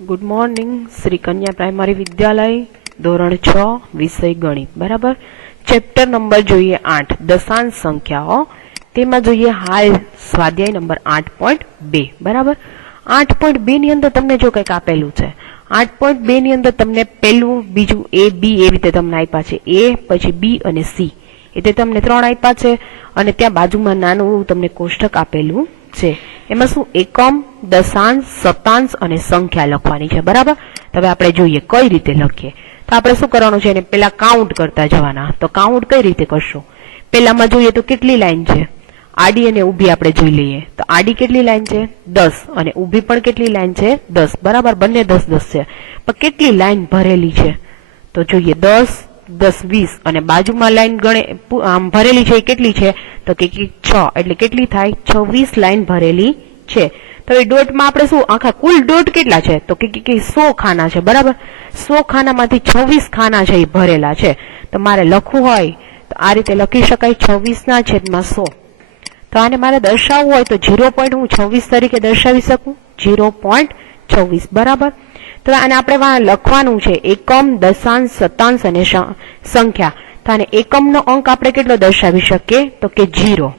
Good morning Shri कन्या primary विद्यालय धोरण 6 विषय गणित बराबर चैप्टर नंबर જોઈએ 8 દશાંશ સંખ્યાઓ તેમાં જોઈએ હાલ સ્વાધ્યાય નંબર 8.2 બરાબર 8.2 ની અંદર તમને જો કંઈક આપેલું છે 8.2 ની અંદર તમને પહેલું બીજું a b એવી રીતે તમને આપ્યા છે a પછી b અને c એટલે તમને ત્રણ આપ્યા છે અને ત્યાં બાજુમાં નાનું તમને કોષ્ટક આપેલું છે એમાં શું એકમ દશાંશ શતાંશ અને સંખ્યા લખવાની છે બરાબર તો હવે આપણે જોઈએ કઈ રીતે લખીએ તો આપણે શું કરવાનું છે એને પહેલા કાઉન્ટ કરતા જવાના તો કાઉન્ટ કઈ રીતે કરશો પહેલામાં જોઈએ તો કેટલી લાઈન છે આડી અને ઊભી આપણે જોઈ લઈએ તો આડી કેટલી લાઈન છે 10 અને ઊભી પણ કેટલી લાઈન છે 10 બરાબર બંને 10 10 છે પણ કેટલી લાઈન ભરેલી છે તો જોઈએ 10 10 20 અને બાજુમાં લાઈન ગણે આમ ભરેલી છે એ કેટલી છે તો કે 6 એટલે કેટલી થાય 26 લાઈન ભરેલી છે તો એ ડોટમાં આપણે શું આખા કુલ ડોટ કેટલા છે તો કે 100 ખાના છે બરાબર 100 ખાનામાંથી 26 ખાના છે એ ભરેલા છે તો મારે લખવું હોય તો આ રીતે લખી શકાય 26 ના છેદમાં 100 તો આને મારે દર્શાવવું હોય તો 0.26 તરીકે દર્શાવી શકું 0.26 બરાબર તો આને આપણે લખવાનું છે એકમ દશાંશ શતાંશ અને સંખ્યા તો આને એકમનો અંક આપણે કેટલો દર્શાવી શકીએ તો કે 0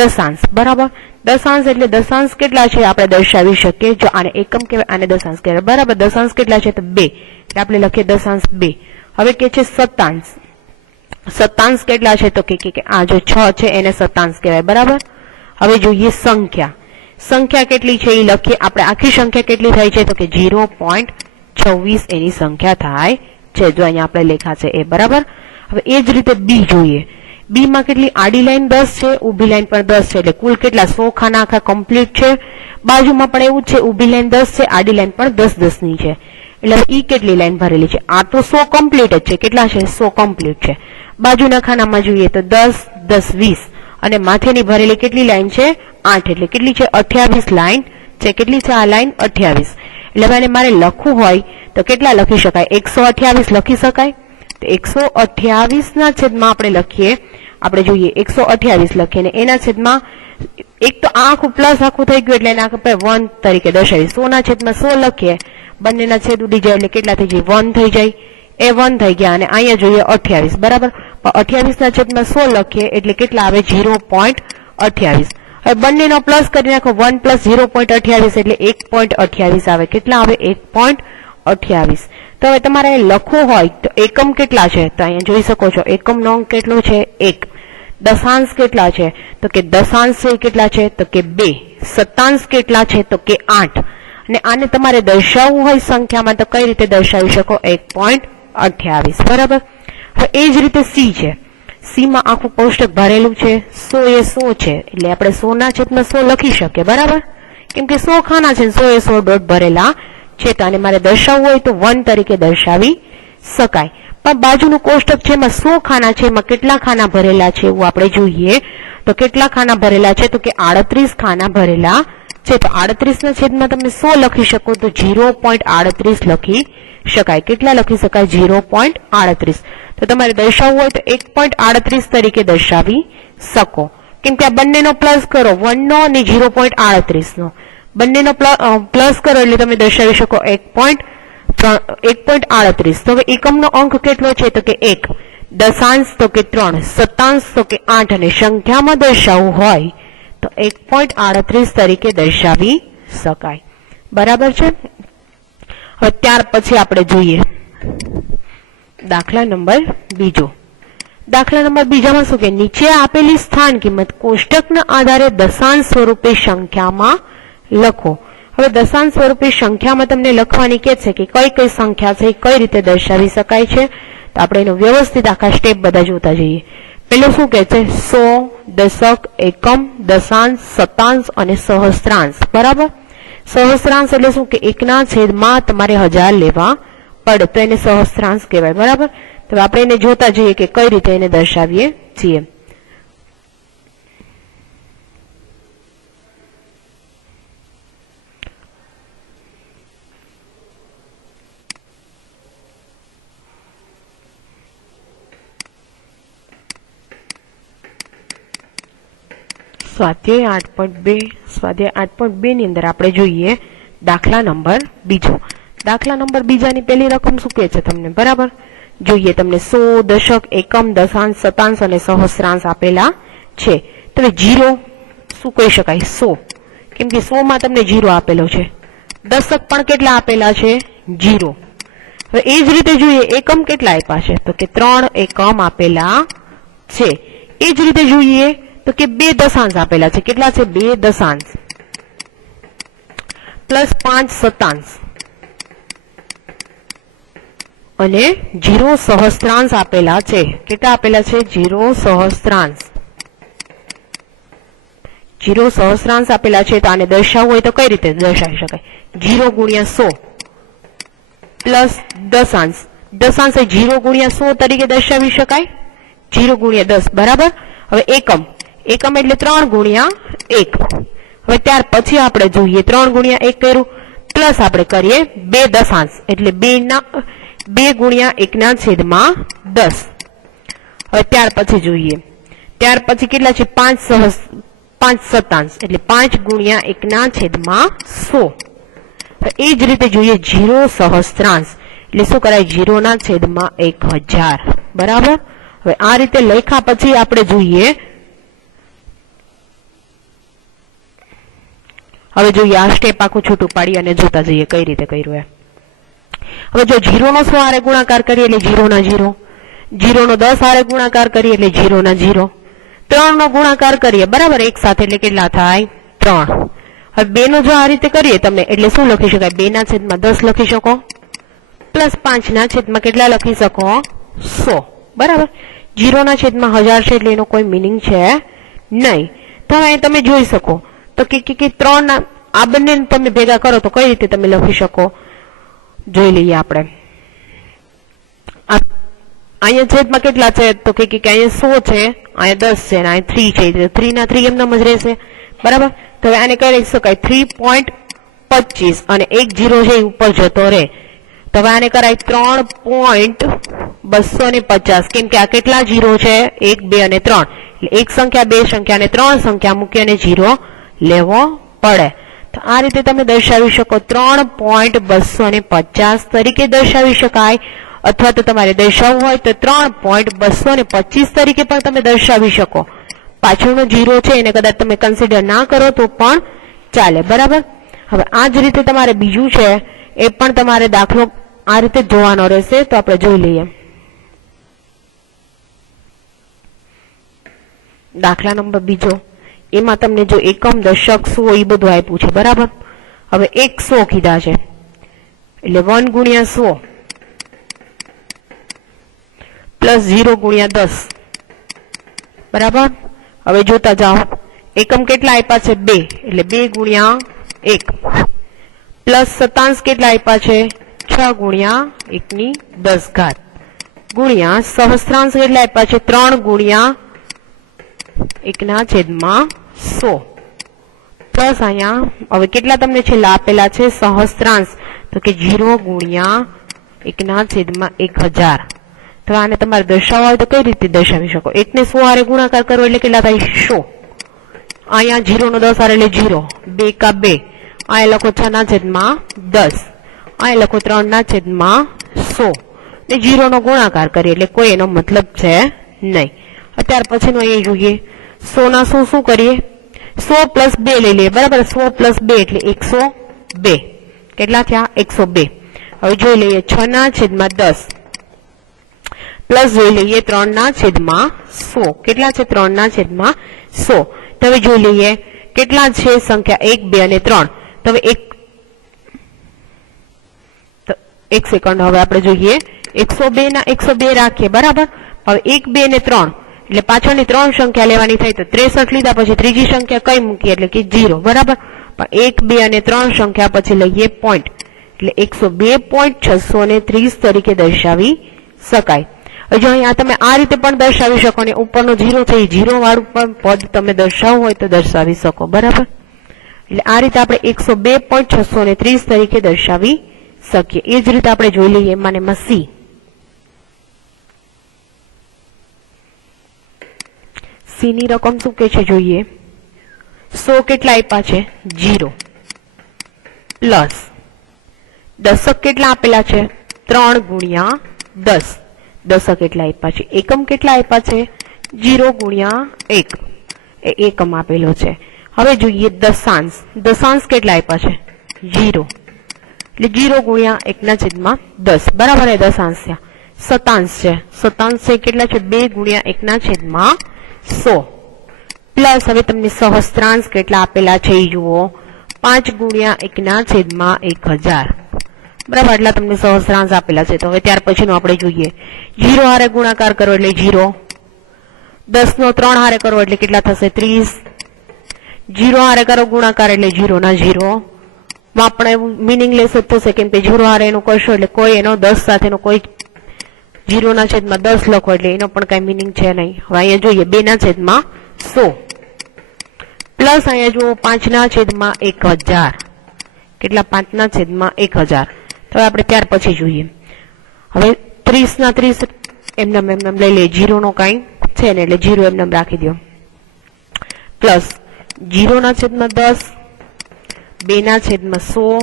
દશાંશ બરાબર દશાંશ એટલે દશાંશ કેટલા છે આપણે દર્શાવી શકીએ જો આને એકમ કહેવાય આને દશાંશ કહેવાય બરાબર દશાંશ કેટલા છે તો 2 એટલે આપણે લખીએ દશાંશ 2 હવે કે છે શતાંશ શતાંશ કેટલા છે તો કે આ જો 6 છે એને શતાંશ કહેવાય બરાબર હવે જોઈએ સંખ્યા સંખ્યા કેટલી છે એ લખીએ આપણે આખી સંખ્યા કેટલી થાય છે તો કે 0.26 એની સંખ્યા થાય છે જો અહીંયા આપણે લેખા છે એ બરાબર હવે એ જ રીતે બી જોઈએ બી માં કેટલી આડી લાઈન 10 છે ઊભી લાઈન પણ 10 છે એટલે કુલ કેટલા 100 ખાના આખા કમ્પ્લીટ છે બાજુમાં પણ એવું છે ઊભી લાઈન 10 છે આડી લાઈન પણ 10 10 ની છે એટલે ઈ કેટલી લાઈન ભરેલી છે આ તો 100 કમ્પ્લીટ જ છે કેટલા છે 100 કમ્પ્લીટ છે બાજુના ખાનામાં જોઈએ તો 10 10 20 અને માથેની ભરેલી કેટલી લાઈન છે 8 એટલે કેટલી છે 28 લાઈન છે કેટલી છે આ લાઈન 28 એટલે હવે મારે લખવું હોય તો કેટલા લખી શકાય 128 લખી શકાય તો 128 ના છેદમાં આપણે લખીએ આપણે જોઈએ 128 લખીએ ને એના છેદમાં એક તો આખું પ્લસ આખું થઈ ગયું એટલે એના આપણે 1 તરીકે દર્શાવી 100 ના છેદમાં 100 લખીએ બંનેના છેદ ઉડી જાય એટલે કેટલા થઈ જાય 1 થઈ જાય એ 1 થઈ ગયા અને અહીંયા જોઈએ 28 બરાબર 28 ના છેદમાં 100 લખીએ એટલે કેટલા આવે 0.28 હવે બંનેનો પ્લસ કરી નાખો 1 + 0.28 એટલે 1.28 આવે કેટલા આવે 1.28 તો હવે તમારે લખવું હોય તો એકમ કેટલા છે તો અહીંયા જોઈ શકો છો એકમનો અંક કેટલો છે 1 દશાંશ કેટલા છે તો કે દશાંશ કેટલા છે તો કે 2 શતાંશ કેટલા છે તો કે 8 અને આને તમારે દર્શાવવું હોય સંખ્યામાં તો કઈ રીતે દર્શાવી શકો 1.28 બરાબર હવે એ જ રીતે સી છે સી માં આખું કોષ્ટક ભરેલું છે 100 એ 100 છે એટલે આપણે 100 ના છેદમાં 100 લખી શકીએ બરાબર કેમ કે 100 ખાના છે 100 એ 100 ડોટ ભરેલા છે તો આને મારે દર્શાવવું હોય તો 1 તરીકે દર્શાવી શકાય પણ બાજુનું કોષ્ટક છે એમાં 100 ખાના છે એમાં કેટલા ખાના ભરેલા છે એવું આપણે જોઈએ તો કેટલા ખાના ભરેલા છે તો કે 38 ખાના ભરેલા છે તો 38 ના છેદમાં તમે 100 લખી શકો તો 0.38 લખી શકાય કેટલા લખી શકાય 0.38 તો તમારે દર્શાવવું હોય તો 1.38 તરીકે દર્શાવી શકો કેમ કે આ બંનેનો પ્લસ કરો 1 નો અને 0.38 નો બંનેનો પ્લસ કરો એટલે તમે દર્શાવી શકો 1.38 તો હવે એકમનો અંક કેટલો છે તો કે 1 દશાંશ તો કે 3 શતાંશ તો કે 8 અને સંખ્યામાં દર્શાવવું હોય તો 1.38 તરીકે દર્શાવી શકાય બરાબર છે હવે ત્યાર પછી આપણે જોઈએ દાખલા નંબર બીજો દાખલા નંબર બીજામાં શું કે નીચે આપેલી સ્થાન કિંમત કોષ્ટકના આધારે દશાંશ સ્વરૂપે સંખ્યામાં લખો હવે દશાંશ સ્વરૂપે સંખ્યામાં તમને લખવાની કે છે કે કઈ કઈ સંખ્યા છે કઈ રીતે દર્શાવી શકાય છે તો આપણે એનો વ્યવસ્થિત આખા સ્ટેપ બધા જોતા જઈએ પેલું શું કે છે 100 દશક એકમ દશાંશ શતાંશ અને સહસ્ત્રાંશ બરાબર સહસ્ત્રાંશ એટલે શું કે 1 ના છેદમાં તમારે 1000 લેવા પડે તો એને સહસ્ત્રાંશ કહેવાય બરાબર તો આપણે એને જોતા જઈએ કે કઈ રીતે એને દર્શાવીએ છીએ સ્વાધ્યાય 8.2 ની અંદર આપણે જોઈએ દાખલા નંબર બીજો દાખલા નંબર બીજાની પહેલી રકમ શું કહે છે તમને? બરાબર, જોઈએ તમને 100, દશક, એકમ, દશાંશ, શતાંશ અને સહસ્રાંશ આપેલા છે. તો જીરો શું કહી શકાય? 100, કેમ કે 100 માં તમને જીરો આપેલો છે. દશક પણ કેટલા આપેલા છે? જીરો. હવે એ જ રીતે જોઈએ એકમ કેટલા આપ્યા છે? તો કે 3 એકમ આપેલા છે. એ જ રીતે જોઈએ તો કે 2 દશાંશ આપેલા છે. કેટલા છે? 2 દશાંશ પ્લસ 5 શતાંશ અને 0 સહસ્ત્રાંશ આપેલા છે. કેટલા આપેલા છે? 0 સહસ્ત્રાંશ. 0 સહસ્ત્રાંશ આપેલા છે. તો આને દર્શાવવું હોય તો કઈ રીતે દર્શાવી શકાય? 0 ગુણ્યા 100 પ્લસ દશાંશ. દશાંશ એ 0 ગુણ્યા 100 તરીકે દર્શાવી શકાય. 0 ગુણ્યા 10 બરાબર. હવે એકમ, એકમ એટલે 3 ગુણ્યા 1. હવે ત્યાર પછી આપણે જોઈએ 3 ગુણ્યા 1 કર્યું પ્લસ આપણે કરીએ 2 દશાંશ એટલે 2 ગુણ્યા 1 ના છેદમાં 10. હવે ત્યાર પછી જોઈએ, ત્યાર પછી કેટલા છે? 5 શતાંશ એટલે 5 ગુણ્યા 1 ના છેદમાં 100. એ જ રીતે જોઈએ 0 સહસ્ત્રાંશ એટલે શું કરાય? 0 ના છેદમાં 1000 બરાબર. હવે આ રીતે લખ્યા પછી આપણે જોઈએ, હવે જોઈએ આ સ્ટેપ આખું છૂટું પાડી અને જોતા જઈએ કઈ રીતે કર્યું એ. હવે જો 0 નો 100 હારે ગુણાકાર કરીએ એટલે 0 ના 0, 0 નો 10 હારે ગુણાકાર કરીએ એટલે 0 ના 0, 3 નો ગુણાકાર કરીએ બરાબર એક સાથે એટલે કેટલા થાય? 3. હવે 2 નો જો આ રીતે કરીએ તમે એટલે શું લખી શકાય? 2 ના છેદમાં 10 લખી શકો પ્લસ 5 ના છેદમાં કેટલા લખી શકો? 100 બરાબર. 0 ના છેદમાં 1000 છે એટલે એનો કોઈ મિનિંગ છે નહીં. તો હવે તમે જોઈ શકો તો કે 3 ના આ બંને તમે ભેગા કરો તો કઈ રીતે તમે લખી શકો? જોઈ લઈએ આપણે. અહીંયા છેદમાં કેટલા છે? તો કે અહીંયા 100 છે, અહીંયા 10 છે અને અહીંયા 3 છે એટલે 3 ના 3 એમનેમ જ રહેશે બરાબર. તો હવે આને કઈ લખી શકાય? 3.25 અને 1 0 છે એ ઉપર જતો રહે. તો હવે આને કરાય 3.250 કેમ કે આ કેટલા 0 છે? 1 2 અને 3 એટલે એક સંખ્યા, બે સંખ્યા અને 3 સંખ્યા મૂકી અને 0 લેવો પડે. તો આ રીતે તમે દર્શાવી શકો 3.250 તરીકે દર્શાવી શકાય. અથવા તો તમારે દર્શાવવું હોય તો 3.225 તરીકે પણ તમે દર્શાવી શકો. પાછળનો 0 છે એને કદાચ તમે કન્સિડર ના કરો તો પણ ચાલે બરાબર. હવે આ જ રીતે તમારે બીજું છે એ પણ તમારે દાખલો આ રીતે જોવાનો રહેશે. તો આપણે જોઈ લઈએ. દાખલા નંબર બીજો, એમાં તમને જો એકમ, દશક, 100 એ બધું આપ્યું છે બરાબર. હવે 100 કીધા છે એટલે 1 ગુણ્યા 100 પ્લસ 0 ગુણ્યા 10 બરાબર. હવે જોતા જાઓ એકમ કેટલા આપ્યા છે? 2 એટલે 2 ગુણ્યા 1 પ્લસ શતાંશ કેટલા આપ્યા છે? 6 ગુણ્યા 1 ની 10 ઘાત ગુણ્યા સહસ્ત્રાંશ કેટલા આપ્યા છે? 3 ગુણ્યા 1 ના છેદમાં 100 પ્લસ અહીંયા હવે કેટલા તમને છેલ્લા આપેલા છે? સહસ્ત્રાંશ તો કે 0 ગુણ્યા 1 ના છેદમાં 1000. તો આને તમારે દર્શાવવા હોય તો કઈ રીતે દર્શાવી શકો? 1 ને 100 હારે ગુણાકાર કરો એટલે કેટલા થાય? 100. અહીંયા 0 નો 10 હારે એટલે 0, 2 કા 2, અહીંયા લખો 6 ના છેદમાં 10, અહીંયા લખો 3 ના છેદમાં 100 ને 0 નો ગુણાકાર કરીએ એટલે કોઈ એનો મતલબ છે નહીં. ત્યાર પછીનો અહીંયા જોઈએ 100 ના 100 શું કરીએ? 100 પ્લસ 2 લઈ લઈએ બરાબર. 100 પ્લસ 2 એટલે 102. કેટલા થયા? 102. હવે જોઈ લઈએ 6 ના છેદમાં 10 પ્લસ જોઈ લઈએ 3 ના છેદમાં 100. કેટલા છે? 3 ના છેદમાં 100. તો હવે જોઈ લઈએ કેટલા છે સંખ્યા? 1 2 અને 3. તો હવે એક સેકન્ડ હવે આપણે જોઈએ 102 ના 102 રાખીએ બરાબર. હવે 1 2 અને 3 એટલે પાછળની 3 સંખ્યા લેવાની થાય તો 63 લીધા પછી ત્રીજી સંખ્યા કઈ મૂકીએ એટલે કે 0 બરાબર. પણ 1 2 અને 3 સંખ્યા પછી લઈએ પોઈન્ટ એટલે 102.630 તરીકે દર્શાવી શકાય. જો અહીંયા તમે આ રીતે પણ દર્શાવી શકો ને ઉપરનો 0 છે એ 0 વાળું પણ પદ તમે દર્શાવવું હોય તો દર્શાવી શકો બરાબર. એટલે આ રીતે આપણે 102.630 તરીકે દર્શાવી શકીએ. એ જ રીતે આપણે જોઈ લઈએ એમાં એમાં સી. સી ની રકમ શું કે છે જોઈએ. 100 કેટલા આપ્યા છે? 0 પ્લસ દશક કેટલા આપેલા છે? 3 ગુણ્યા 10. દશક કેટલા આપ્યા છે? એકમ કેટલા આપ્યા છે? 0 ગુણ્યા 1 એ એકમ આપેલો છે. હવે જોઈએ દશાંશ. દશાંશ કેટલા આપ્યા છે? 0 એટલે 0 ગુણ્યા 1/10 બરાબર. એ દશાંશ છે. શતાંશ છે. શતાંશ છે કેટલા છે? 2 ગુણ્યા 1/100 પ્લસ હવે તમને સહસ્ત્રાંશ કેટલા આપેલા છે એ જુઓ. 5 ગુણ્યા 1/1000 બરાબર. એટલા તમને સહસ્ત્રાંશ આપેલા છે. તો હવે ત્યાર પછીનું આપણે જોઈએ. 0 હારે ગુણાકાર કરો એટલે 0. 10 નો 3 હારે કરો એટલે કેટલા થશે? 30. 0 હારે કરો ગુણાકાર એટલે 0 ના 0 માં પણ એવું મિનિંગલેસ જ થશે, કેમ કે 0 હારે એનું કરશો એટલે કોઈ એનો 10 સાથેનો કોઈ 0 ના છેદમાં 10 લખો એટલે એનો પણ કઈ મિનિંગ છે નહીં. હવે અહીંયા જોઈએ 2/100 પ્લસ અહીંયા જુઓ 5/1000 કેટલા? 5/1000. તો આપણે ત્યાર પછી જોઈએ. હવે 30/30 એમને લઈ લે. 0 નો કઈ છે ને એટલે 0 એમને રાખી દો. પ્લસ 0/10 2/100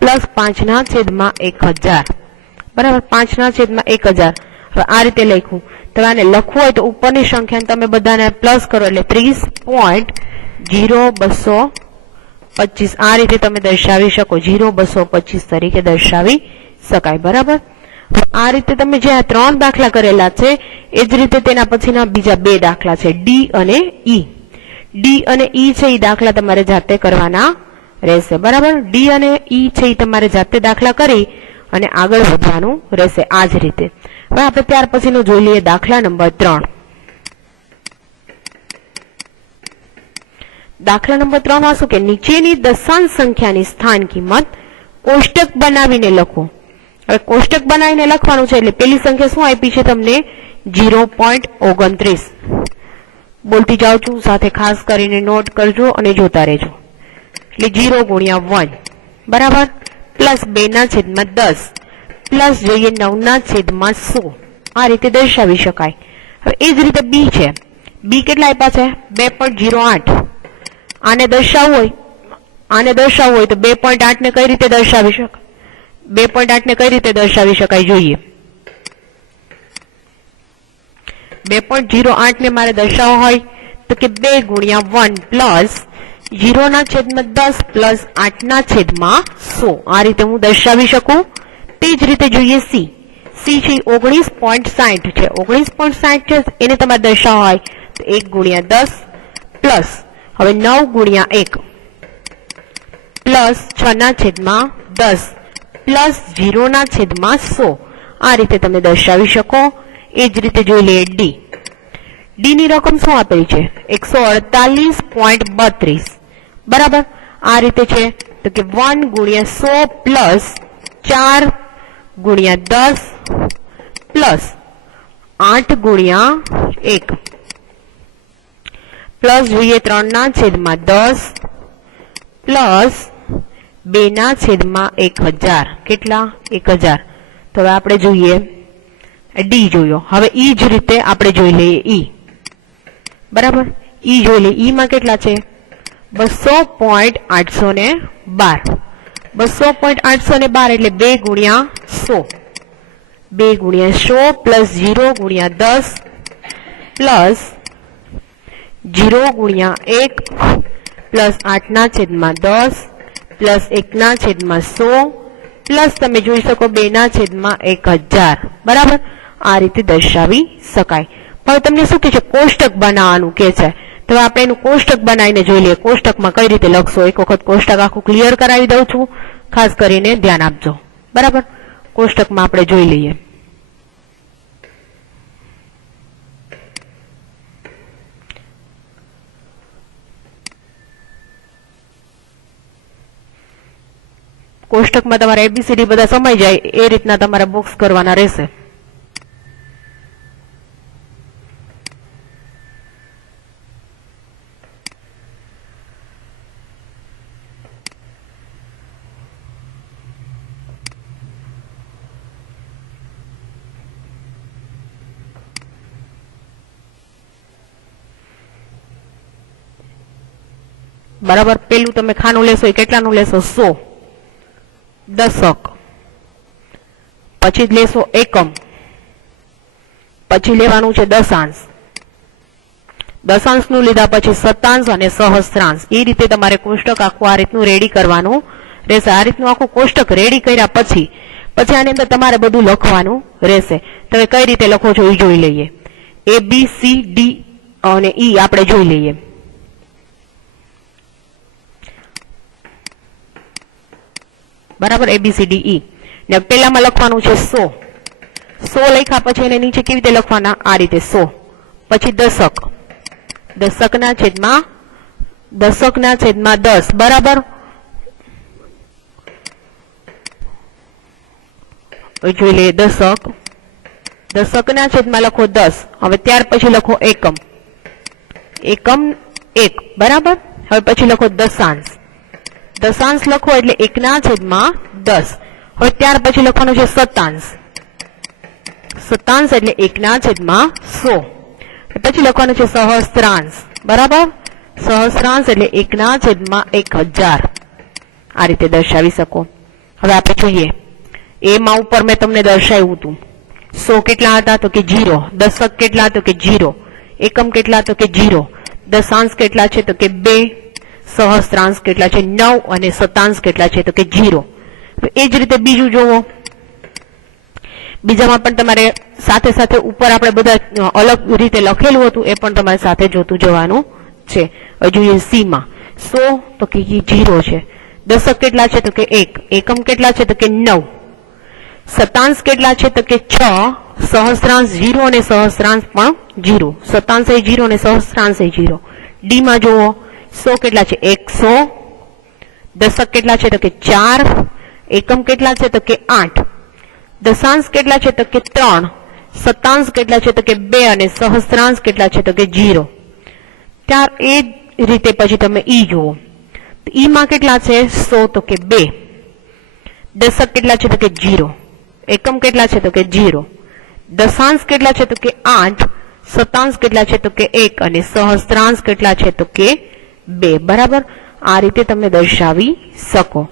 પ્લસ 5/1000 બરાબર. 5/1000. હવે આ રીતે લખ્યું. તો આને લખવું હોય તો ઉપરની સંખ્યાને તમે બધાને પ્લસ કરો એટલે 30.0225 આ રીતે તમે દર્શાવી શકો. 0.225 તરીકે દર્શાવી શકાય બરાબર. આ રીતે તમે જે આ 3 દાખલા કરેલા છે એ જ રીતે તેના પછીના બીજા 2 દાખલા છે ડી અને ઈ. ડી અને ઈ છે એ દાખલા તમારે જાતે કરવાના રહેશે બરાબર. ડી અને ઈ છે એ તમારે જાતે દાખલા કરી અને આગળ વધવાનું રહેશે આ જ રીતે. હવે આપણે ત્યાર પછીનું જોઈ લઈએ દાખલા નંબર 3. દાખલા નંબર 3 માં શું કે નીચેની દશાંશ સંખ્યાની સ્થાન કિંમત કોષ્ટક બનાવીને લખો. હવે કોષ્ટક બનાવીને લખવાનું છે એટલે પેલી સંખ્યા શું આપી છે તમને? 0.29. બોલતી જાઉં છું, સાથે ખાસ કરીને નોટ કરજો અને જોતા રહેજો. એટલે 0 ગુણ્યા 1 બરાબર. પ્લસ 2/10 પ્લસ જોઈએ 9/100 આ રીતે દર્શાવી શકાય. હવે એ જ રીતે બી છે. બી કેટલા આપ્યા છે? 2.08. આને દર્શાવવું હોય તો 2.8 ને કઈ રીતે દર્શાવી શકાય? 2.8 ને કઈ રીતે દર્શાવી શકાય જોઈએ. 2.08 ને મારે દર્શાવવો હોય તો કે 2 ગુણ્યા 1 પ્લસ 0/10 પ્લસ 8/100 આ રીતે હું દર્શાવી શકું. તે જ રીતે જોઈએ સી. સી છે 19.60 છે. 19.60 છે એને તમારે દર્શાવવા હોય તો 1 ગુણ્યા 10 પ્લસ હવે 9 ગુણ્યા 1 પ્લસ 6/10 પ્લસ 0/100 આ રીતે તમે દર્શાવી શકો. એ જ રીતે જોઈ લઈએ ડી. ડી ની રકમ શું આપેલી છે? 148.32 બરાબર. આ રીતે છે તો કે 1 ગુણ્યા 100 પ્લસ 4 ગુણ્યા 10 પ્લસ 8 ગુણ્યા 1 પ્લસ જોઈએ 3/10 પ્લસ 2/1000 કેટલા? 1000. તો હવે આપણે જોઈએ ડી જોયો. હવે ઈ જ રીતે આપણે જોઈ લઈએ ઈ બરાબર. ઈ જોઈ લઈએ. ઈ માં કેટલા છે? 200.812 200.812 એટલે 2 ગુણ્યા 100 2 ગુણ્યા 100 પ્લસ 0 ગુણ્યા 10 પ્લસ 0 ગુણ્યા 1 પ્લસ 8/10 પ્લસ 1/100 પ્લસ તમે જોઈ શકો 2/1000 બરાબર. આ રીતે દર્શાવી શકાય. પણ તમને શું કે છે? કોષ્ટક બનાવવાનું કે છે. તો આપણે એનું કોષ્ટક બનાવીને જોઈ લઈએ. કોષ્ટકમાં કઈ રીતે લખશો? એક વખત કોષ્ટક આખું ક્લિયર કરાવી દઉં છું, ખાસ કરીને ધ્યાન આપજો બરાબર. કોષ્ટકમાં આપણે જોઈ લઈએ. કોષ્ટકમાં તમારે એબીસીડી બધા સમાઈ જાય એ રીતના તમારે બોક્સ કરવાના રહેશે. બરાબર. પેલું તમે ખાનું લેશો એ કેટલાનું લેશો? 100 દશક, પછી લેશો એકમ, પછી લેવાનું છે દશાંશ, દશાંશનું લીધા પછી શતાંશ અને સહસ્ત્રાંશ. એ રીતે તમારે કોષ્ટક આખું આ રીતનું રેડી કરવાનું રહેશે. આ રીતનું આખું કોષ્ટક રેડી કર્યા પછી આની અંદર તમારે બધું લખવાનું રહેશે. તમે કઈ રીતે લખો છો એ જોઈ લઈએ. A B C D અને E આપણે જોઈ લઈએ. બરાબર, ABCDE ને પેલામાં લખવાનું છે 100. 100 લખ્યા પછી એને નીચે કેવી રીતે લખવાના? આ રીતે 100. પછી દશક, દશકના છેદમાં 10. બરાબર, જોઈ લઈએ દશક, દશકના છેદમાં લખો 10. હવે ત્યાર પછી લખો એકમ, એકમ 1. બરાબર, હવે પછી લખો દશાંશ, દશાંશ લખો એટલે 1/10. હવે ત્યાર પછી લખવાનું છે શતાંશ, શતાંશ એટલે 1/100. પછી લખવાનું છે સહસ્ત્રાંશ. બરાબર, સહસ્ત્રાંશ એટલે 1/1000. આ રીતે દર્શાવી શકો. હવે આપણે જોઈએ એમાં ઉપર મેં તમને દર્શાવ્યું હતું 100 કેટલા હતા તો કે 0, દશક કેટલા તો કે 0, એકમ કેટલા તો કે 0, દશાંશ કેટલા છે તો કે 2, સહસ્ત્રાંશ કેટલા છે 9 અને શતાંશ કેટલા છે તો કે 0. એ જ રીતે બીજું જોવો. બીજામાં પણ તમારે સાથે સાથે ઉપર આપણે બધા અલગ રીતે લખેલું હતું એ પણ તમારે સાથે જોતું જવાનું છે. હવે જોઈએ સી માં 100 તો કે 0 છે, દશક કેટલા છે તો કે 1, એકમ કેટલા છે તો કે 9, શતાંશ કેટલા છે તો કે 6, સહસ્ત્રાંશ 0 અને સહસ્ત્રાંશ પણ 0, શતાંશ એ 0 અને સહસ્ત્રાંશ એ 0. ડી માં જુઓ 100 કેટલા છે 100, દશક કેટલા છે તો કે 4, એકમ કેટલા છે તો કે 8, દશાંશ કેટલા છે તો કે 3, શતાંશ કેટલા છે તો કે 2 અને સહસ્ત્રાંશ કેટલા છે તો કે 0. ત્યાર એ રીતે પછી તમે ઈ જુઓ. ઈ માં કેટલા છે 100 તો કે 2, દશક કેટલા છે તો કે 0, એકમ કેટલા છે તો કે 0, દશાંશ કેટલા છે તો કે 8, શતાંશ કેટલા છે તો કે 1 અને સહસ્ત્રાંશ કેટલા છે તો કે 2. બરાબર, આ રીતે તમે દર્શાવી શકો.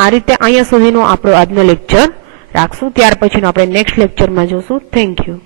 આ રીતે અહીંયા સુધીનો આપણો આજનો લેક્ચર રાખશું. ત્યાર પછીનો આપણે નેક્સ્ટ લેક્ચરમાં જોશું. Thank you.